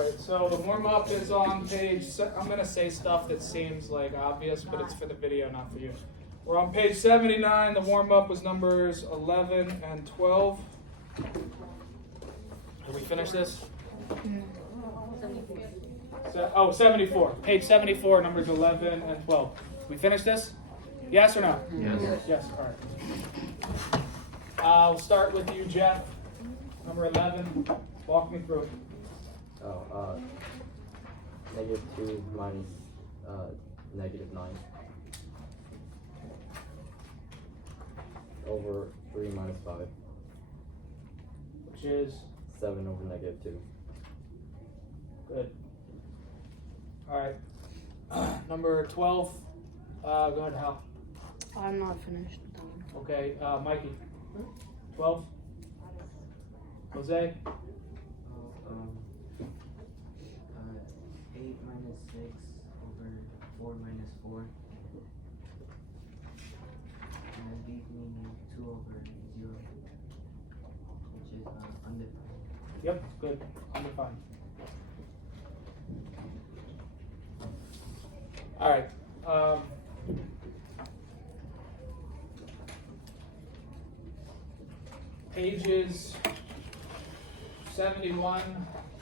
Alright, so the warm-up is on page, I'm going to say stuff that seems like obvious, but it's for the video, not for you. We're on page 79. The warm-up was numbers 11 and 12. Did we finish this? So, 74. Page 74, numbers 11 and 12. We finished this? Yes or no? Yes. Yes, all right. We'll start with you, Jeff. Number 11. Walk me through it. Negative 2 minus negative 9 over 3 minus 5, Which is 7 over negative 2. good. All right. Number 12. Go ahead, Hal. I'm not finished. Okay, Mikey. 12. Jose. 8 minus 6 over 4 minus 4. And that leaves me 2 over 0, which is undefined. Yep, good. Undefined. All right. Pages 71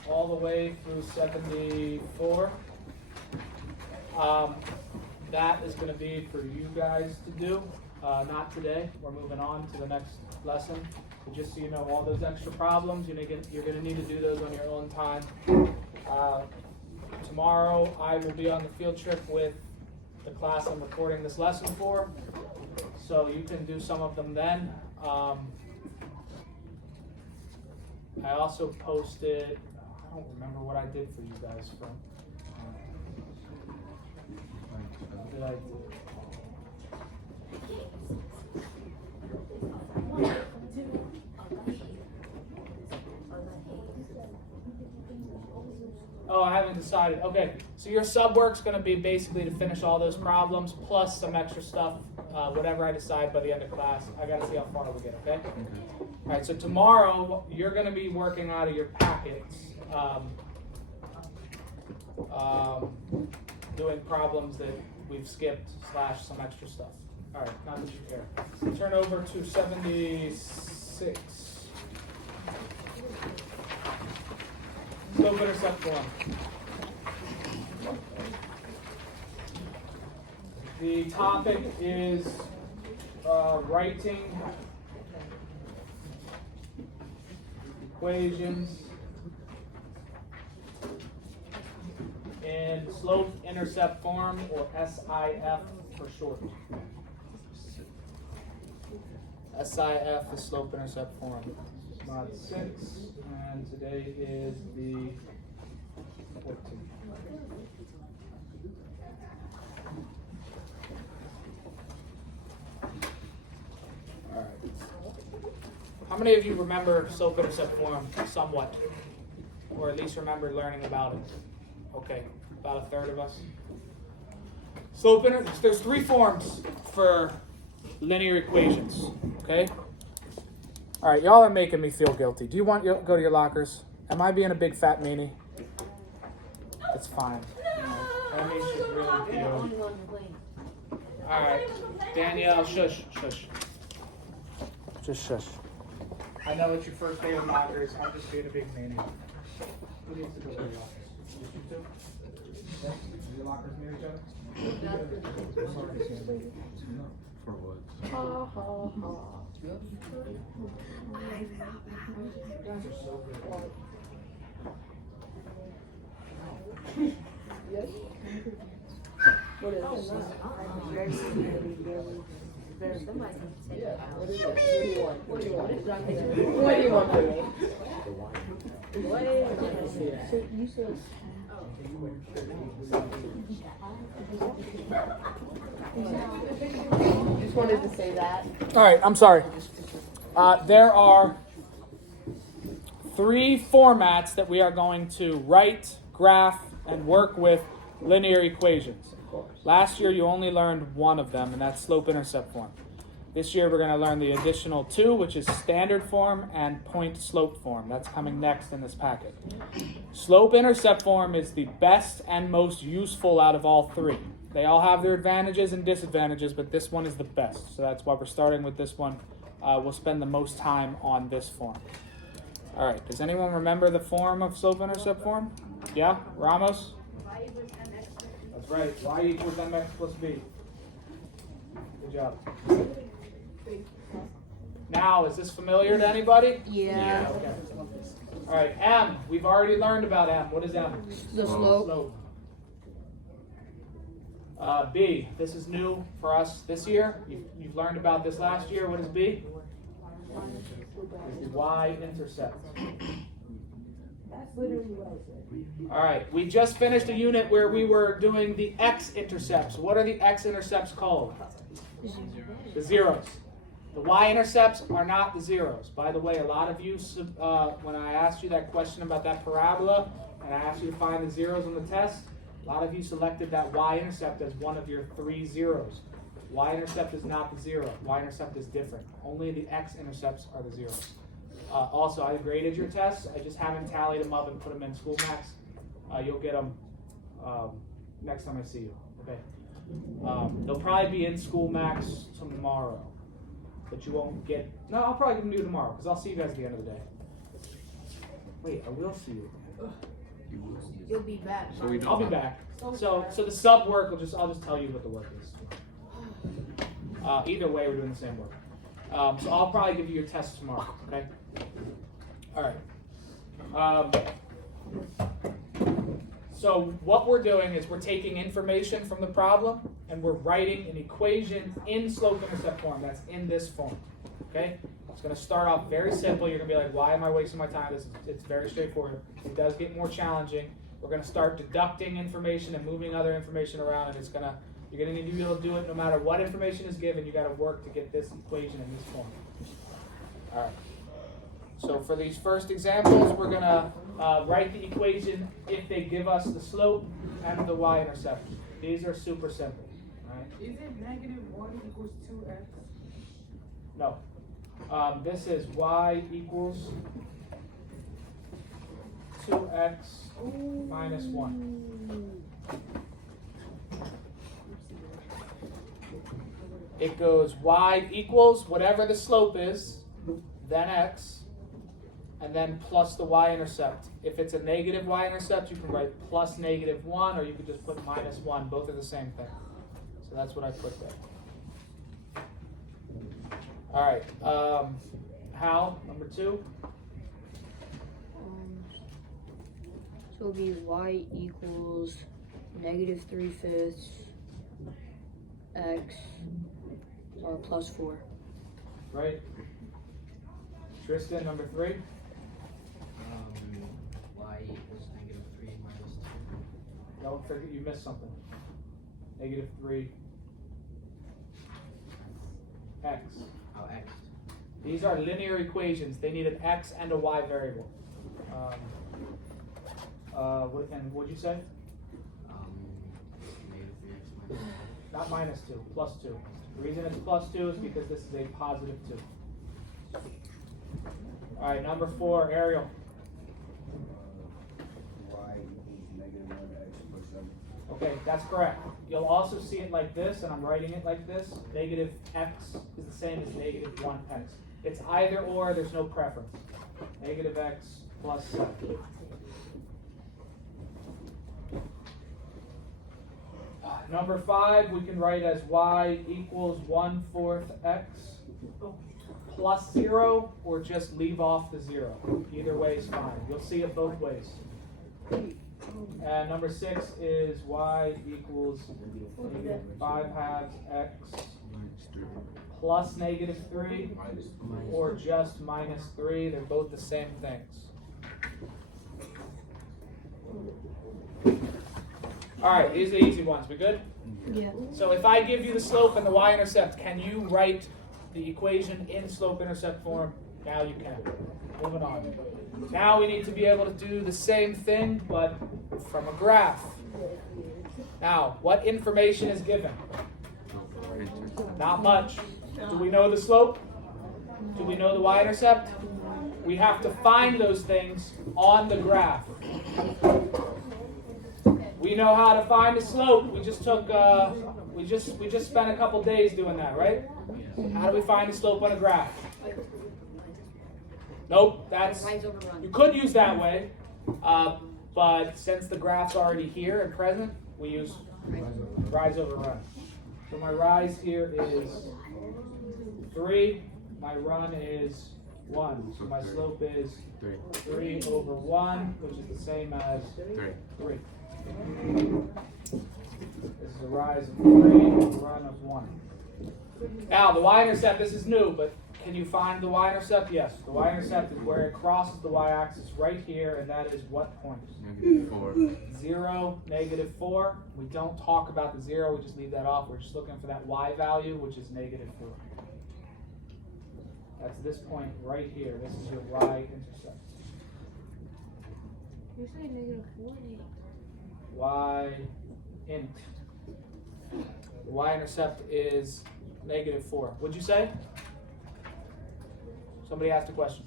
all the way through 74. That is going to be for you guys to do, not today. We're moving on to the next lesson. So just so you know, all those extra problems, you're going to need to do those on your own time. Tomorrow I will be on the field trip with the class I'm recording this lesson for, so you can do some of them then. I also posted, I don't remember what I did for you guys from. What did I do? Oh, I haven't decided. Okay, so your sub work's going to be basically to finish all those problems plus some extra stuff, whatever I decide by the end of class. I got to see how far we get, okay? All right, so tomorrow you're going to be working out of your packets, doing problems that we've skipped / some extra stuff. All right, not that you care. So turn over to 76. Slope intercept form. The topic is writing equations in slope intercept form, or SIF for short. SIF is slope intercept form. Mod 6, and today is the 14th. All right. How many of you remember slope intercept form somewhat, or at least remember learning about it? Okay, about a third of us. There's 3 forms for linear equations. Okay. All right, y'all are making me feel guilty. Do you want to go to your lockers? Am I being a big fat meanie? It's fine. That means she's really cute. All right, Danielle, shush. Just shush. I know it's your first day of lockers. I'm just being a big meanie. Who needs to go to your lockers? Just you two? Yes? Do your lockers near each other? For what? You guys are so good. Yes. What is it? What do you want from me? So you said. Just wanted to say that. All right, I'm sorry. There are 3 formats that we are going to write, graph, and work with linear equations. Last year you only learned one of them, and that's slope intercept form. This year we're going to learn the additional two, which is standard form and point-slope form. That's coming next in this packet. Slope-intercept form is the best and most useful out of all three. They all have their advantages and disadvantages, but this one is the best. So that's why we're starting with this one. We'll spend the most time on this form. All right, does anyone remember the form of slope-intercept form? Yeah, Ramos? Y equals mx. That's right, y equals mx plus b. Good job. Now, is this familiar to anybody? Yeah. Okay. All right, m. We've already learned about m. What is m? The slope. B. This is new for us this year. You've learned about this last year. What is b? This is y-intercept. That's literally what I said. All right, we just finished a unit where we were doing the x-intercepts. What are the x-intercepts called? The zeros. The y-intercepts are not the zeros. By the way, a lot of you, when I asked you that question about that parabola, and I asked you to find the zeros on the test, a lot of you selected that y-intercept as one of your 3 zeros. Y-intercept is not the zero. Y-intercept is different. Only the x-intercepts are the zeros. Also, I graded your tests. I just haven't tallied them up and put them in school max. You'll get them next time I see you. Okay. They'll probably be in school max tomorrow, but you won't get. No, I'll probably give them to you tomorrow because I'll see you guys at the end of the day. Wait, I will see you. You'll be back. I'll be back. So the sub work I'll just tell you what the work is. Either way, we're doing the same work. So I'll probably give you your test tomorrow. Okay. All right. So what we're doing is we're taking information from the problem and we're writing an equation in slope-intercept form. That's in this form. Okay? It's going to start off very simple. You're going to be like, why am I wasting my time? It's very straightforward. It does get more challenging. We're going to start deducting information and moving other information around, and you're going to need to be able to do it no matter what information is given. You got to work to get this equation in this form. All right. So for these first examples, we're going to write the equation if they give us the slope and the y-intercept. These are super simple. All right? Is it negative 1 equals 2x? No. This is y equals 2x minus 1. It goes y equals whatever the slope is, then x, and then plus the y-intercept. If it's a negative y-intercept, you can write plus negative 1, or you could just put minus 1. Both are the same thing. So that's what I put there. All right. Hal, number 2. So it'll be y equals negative 3/5 x plus 4. Right. Tristan, number 3. Y equals negative 3 minus 2. Don't forget you missed something. Negative 3 x. Oh, x. These are linear equations. They need an x and a y variable. And what'd you say? Negative 3x minus 2. Not minus 2, plus 2. The reason it's plus 2 is because this is a positive 2. All right, number 4, Ariel. Y equals negative 1x plus 7. Okay, that's correct. You'll also see it like this, and I'm writing it like this. Negative x is the same as negative 1x. It's either or, there's no preference. Negative x plus 7. Number 5, we can write as y equals 1/4 x plus 0, or just leave off the 0. Either way is fine. You'll see it both ways. And number 6 is y equals negative 5/2 x plus negative 3, or just minus 3. They're both the same things. All right, these are the easy ones. We good? Yeah. So if I give you the slope and the y-intercept, can you write the equation in slope-intercept form? Now you can. Moving on. Now we need to be able to do the same thing, but from a graph. Now, what information is given? Not much. Do we know the slope? Do we know the y-intercept? We have to find those things on the graph. We know how to find the slope. We just took we just spent a couple days doing that, right? How do we find the slope on a graph? Nope, that's you could use that way, but since the graph's already here and present, we use rise over run. So my rise here is 3. My run is 1. So my slope is 3 over 1, which is the same as 3. This is a rise of 3, a run of 1. Now the y-intercept, this is new, but can you find the y-intercept? Yes. The y-intercept is where it crosses the y-axis right here, and that is what point? -4. 0, -4. We don't talk about the 0, we just leave that off. We're just looking for that y value, which is -4. That's this point right here. This is your y-intercept. You're saying -4. Y-int. The y-intercept is -4. What'd you say? Somebody asked a question.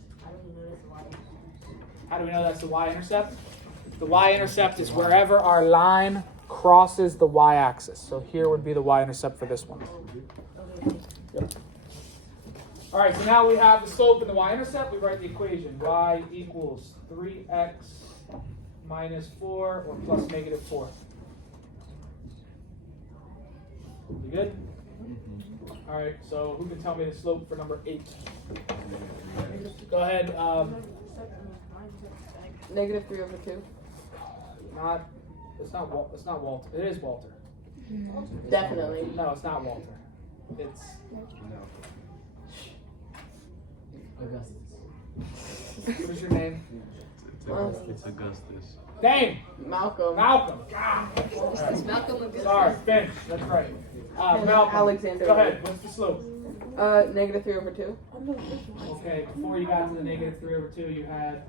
How do we know that's the y-intercept? The y-intercept is wherever our line crosses the y-axis. So here would be the y-intercept for this one. Yep. All right, so now we have the slope and the y-intercept. We write the equation. Y equals 3x minus 4 or plus -4. You good? All right, so who can tell me the slope for number 8? Go ahead. -3/2. It's not Walter. It is Walter. Definitely. No, it's not Walter. It's what is your name? It's Augustus. Dane. Malcolm. Malcolm. God. It's Malcolm Augustus. Sorry, Finch. That's right. Malcolm. Alexander. Go ahead. What's the slope? -3/2. Okay. Before you got to the -3/2, you had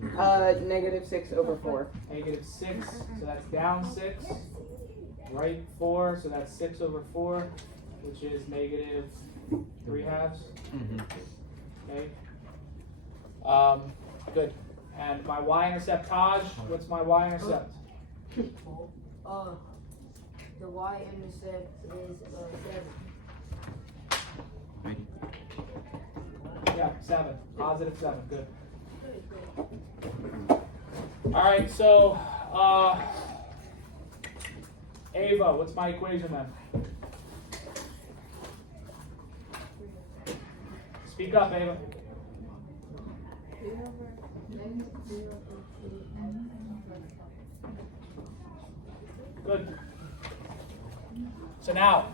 -6/4. -6. So that's down 6. Right 4. So that's 6/4, which is -3/2. Okay. Good. And my y-intercept, Taj, what's my y-intercept? The y-intercept is 7. Yeah, 7. Positive 7. Good. All right, so Ava, what's my equation then? Speak up, Ava. Good. So now,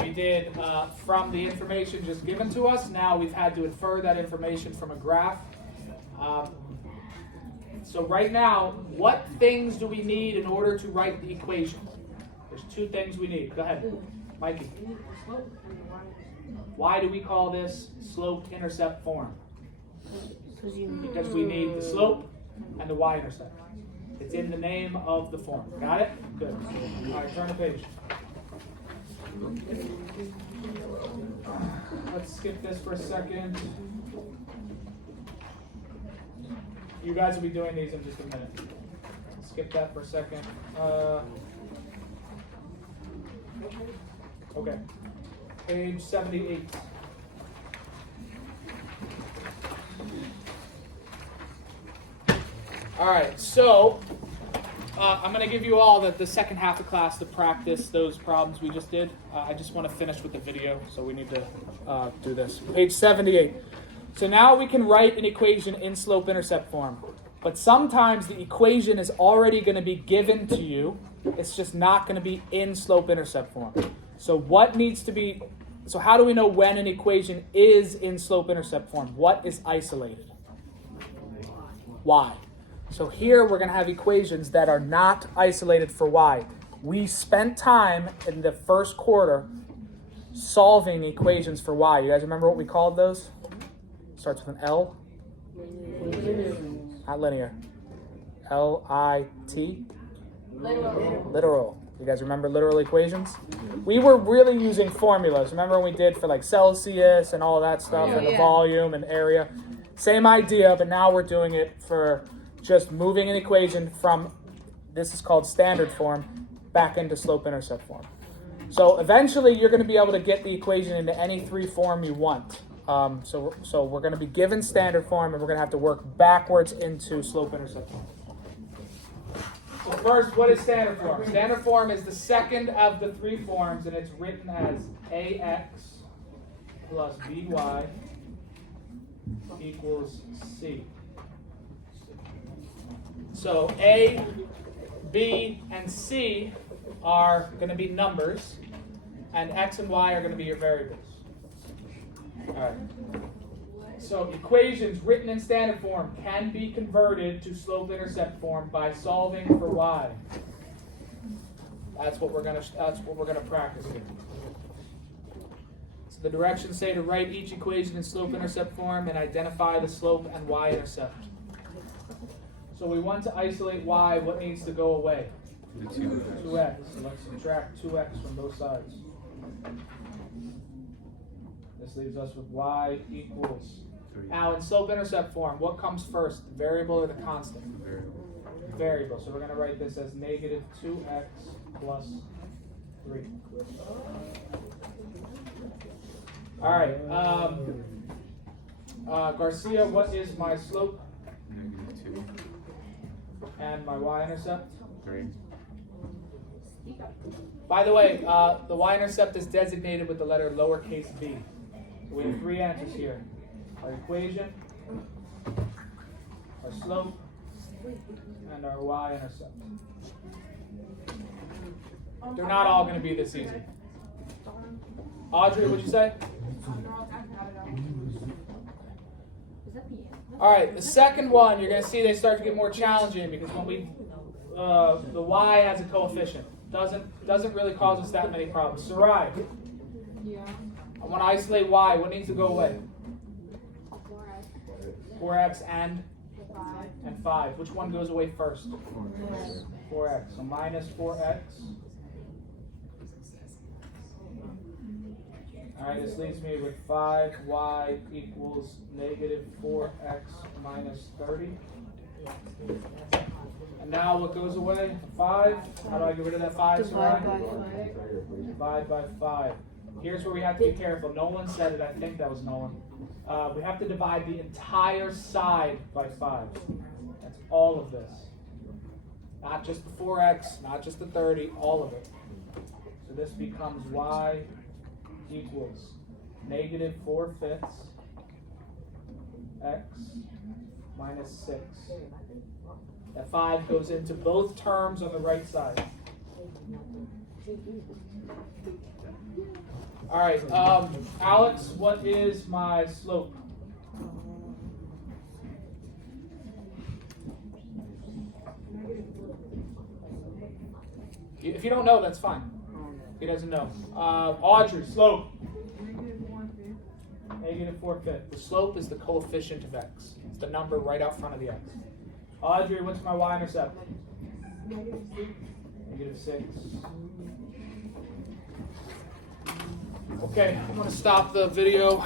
we did, from the information just given to us, now we've had to infer that information from a graph. So right now, what things do we need in order to write the equation? There's 2 things we need. Go ahead, Mikey. Why do we call this slope-intercept form? Because we need the slope and the y-intercept. It's in the name of the form. Got it? Good. All right, turn the page. Let's skip this for a second. You guys will be doing these in just a minute. Skip that for a second. Okay. Page 78. All right, so I'm going to give you all the second half of class to practice those problems we just did. I just want to finish with the video, so we need to do this. Page 78. So now we can write an equation in slope-intercept form. But sometimes the equation is already going to be given to you. It's just not going to be in slope-intercept form. So what needs to be... So how do we know when an equation is in slope-intercept form? What is isolated? Y. So here we're going to have equations that are not isolated for y. We spent time in the first quarter solving equations for y. You guys remember what we called those? Starts with an L. Not linear. L-I-T. Literal. Literal. You guys remember literal equations? We were really using formulas. Remember when we did for like Celsius and all that stuff, and the volume and area? Same idea, but now we're doing it for just moving an equation from, this is called standard form, back into slope-intercept form. So eventually you're going to be able to get the equation into any three form you want. So we're going to be given standard form, and we're going to have to work backwards into slope-intercept form. So first, what is standard form? Standard form is the second of the three forms, and it's written as ax plus by equals c. So a, b, and c are going to be numbers, and x and y are going to be your variables. All right. So equations written in standard form can be converted to slope-intercept form by solving for y. That's what we're gonna practice here. So the directions say to write each equation in slope-intercept form and identify the slope and y-intercept. So we want to isolate y. What needs to go away? The 2x. 2x. So let's subtract 2x from both sides. This leaves us with y equals. 3. Now in slope-intercept form, what comes first, the variable or the constant? Variable. Variable. So we're going to write this as negative 2x plus 3. All right. Garcia, what is my slope -2. and my y-intercept? 3. By the way, the y-intercept is designated with the letter lowercase b. So we have three answers here. Our equation, our slope, and our y-intercept. They're not all going to be this easy. Audrey, what'd you say? All right, the second one, you're going to see they start to get more challenging because when we, the y has a coefficient. Doesn't really cause us that many problems. Sarai, I want to isolate y. What needs to go away? 4x and 5. Which one goes away first? 4x. So minus 4x. All right, this leaves me with 5y equals negative 4x minus 30. And now what goes away? 5. How do I get rid of that 5? Divide by 5. Here's where we have to be careful. Nolan said it. I think that was Nolan. We have to divide the entire side by 5. That's all of this. Not just the 4x, not just the 30, all of it. So this becomes y equals negative 4/5 x minus 6. That 5 goes into both terms on the right side. All right, Alex, what is my slope? If you don't know, that's fine. He doesn't know. Audrey, slope. Negative 4/5. The slope is the coefficient of x. It's the number right out front of the x. Audrey, what's my y-intercept? Negative 6. Okay, I'm going to stop the video.